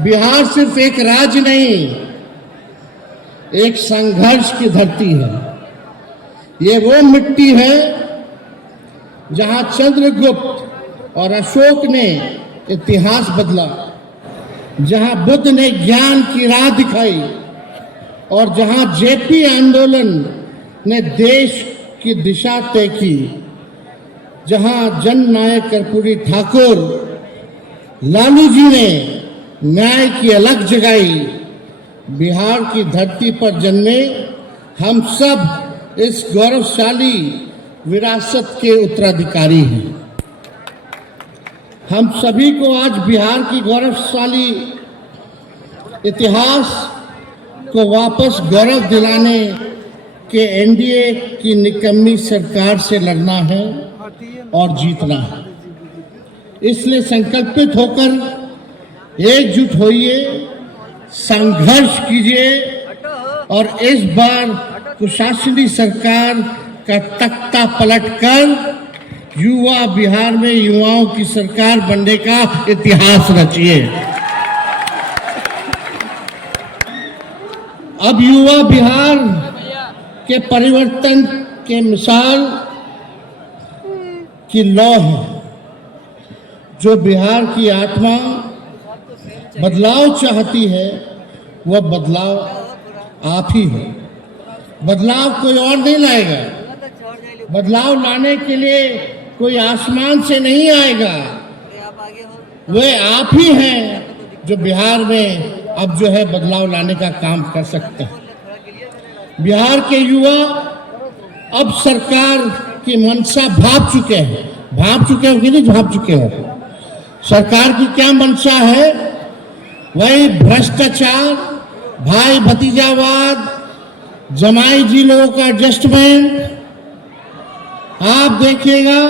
बिहार सिर्फ एक राज्य नहीं, एक संघर्ष की धरती है। ये वो मिट्टी है जहां चंद्रगुप्त और अशोक ने इतिहास बदला, जहां बुद्ध ने ज्ञान की राह दिखाई और जहां जेपी आंदोलन ने देश की दिशा तय की, जहां जननायक कर्पूरी ठाकुर लालू जी ने न्याय की अलग जगाई। बिहार की धरती पर जन्मे हम सब इस गौरवशाली विरासत के उत्तराधिकारी हैं। हम सभी को आज बिहार की गौरवशाली इतिहास को वापस गौरव दिलाने के एनडीए की निकम्मी सरकार से लड़ना है और जीतना है। इसलिए संकल्पित होकर एकजुट होइए, संघर्ष कीजिए और इस बार कुशासनी सरकार का तख्ता पलटकर युवा बिहार में युवाओं की सरकार बनने का इतिहास रचिए। अब युवा बिहार के परिवर्तन के मिसाल की लौ है। जो बिहार की आत्मा बदलाव चाहती है, वह बदलाव आप ही हो। बदलाव कोई और नहीं लाएगा। बदलाव लाने के लिए कोई आसमान से नहीं आएगा। वे आप ही हैं जो बिहार में अब जो है बदलाव लाने का काम कर सकते हैं। बिहार के युवा अब सरकार की मंशा भाप चुके हैं। भाप चुके हो कि नहीं भाप चुके हो? सरकार की क्या मंशा है? वही भ्रष्टाचार, भाई भतीजावाद, जमाई जी लोगों का एडजस्टमेंट। आप देखिएगा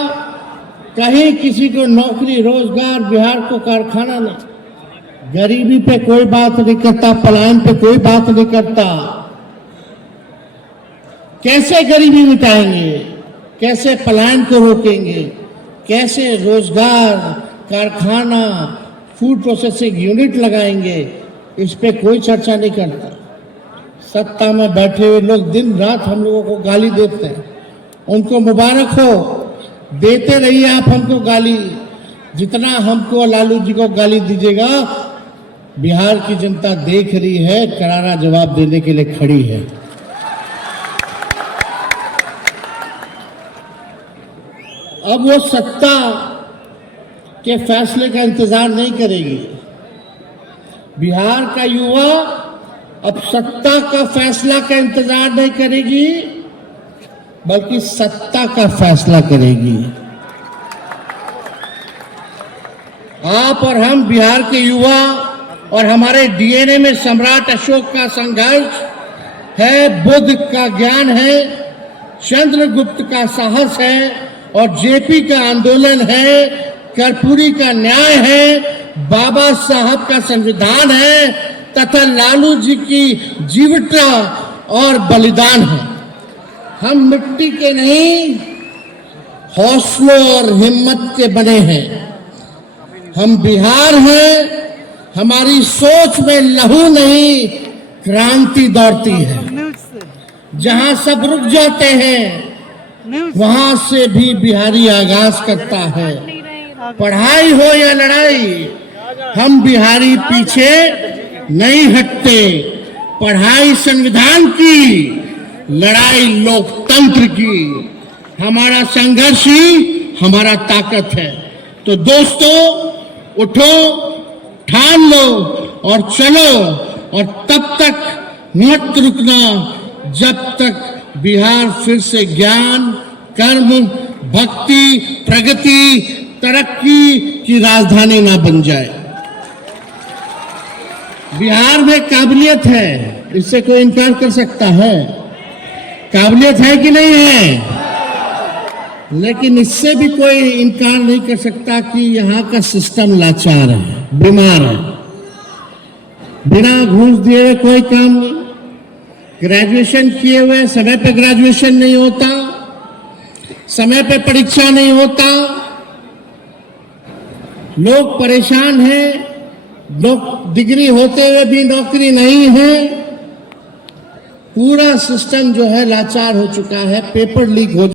कहीं किसी को नौकरी रोजगार, बिहार को कारखाना नहीं। गरीबी पे कोई बात नहीं करता, पलायन पे कोई बात नहीं करता। कैसे गरीबी मिटाएंगे, कैसे पलायन को रोकेंगे, कैसे रोजगार, कारखाना, फूड प्रोसेसिंग यूनिट लगाएंगे, इस पे कोई चर्चा नहीं करता। सत्ता में बैठे हुए लोग दिन रात हम लोगों को गाली देते हैं। उनको मुबारक हो, देते रहिए आप हमको गाली। जितना हमको लालू जी को गाली दीजिएगा, बिहार की जनता देख रही है, करारा जवाब देने के लिए खड़ी है। अब वो सत्ता के फैसले का इंतजार नहीं करेगी। बिहार का युवा अब सत्ता का फैसला का इंतजार नहीं करेगी, बल्कि सत्ता का फैसला करेगी। आप और हम बिहार के युवा और हमारे डीएनए में सम्राट अशोक का संघर्ष है, बुद्ध का ज्ञान है, चंद्रगुप्त का साहस है और जेपी का आंदोलन है, कर्पूरी का न्याय है, बाबा साहब का संविधान है तथा लालू जी की जीवटता और बलिदान है। हम मिट्टी के नहीं, हौसलों और हिम्मत के बने हैं। हम बिहार हैं, हमारी सोच में लहू नहीं, क्रांति दौड़ती है। जहां सब रुक जाते हैं, वहां से भी बिहारी आगाज करता है। पढ़ाई हो या लड़ाई, हम बिहारी पीछे नहीं हटते। पढ़ाई संविधान की, लड़ाई लोकतंत्र की। हमारा संघर्ष ही हमारा ताकत है। तो दोस्तों, उठो, ठान लो और चलो, और तब तक मत रुकना जब तक बिहार फिर से ज्ञान, कर्म, भक्ति, प्रगति, तरक्की की राजधानी ना बन जाए। बिहार में काबिलियत है, इससे कोई इनकार कर सकता है? काबिलियत है कि नहीं है? लेकिन इससे भी कोई इनकार नहीं कर सकता कि यहाँ का सिस्टम लाचार है, बीमार है। बिना घूस दिए कोई काम नहीं। ग्रेजुएशन किए हुए समय पे ग्रेजुएशन नहीं होता, समय पे परीक्षा नहीं होता, लोग परेशान हैं, डिग्री होते हुए भी नौकरी नहीं है। पूरा सिस्टम जो है लाचार हो चुका है, पेपर लीक हो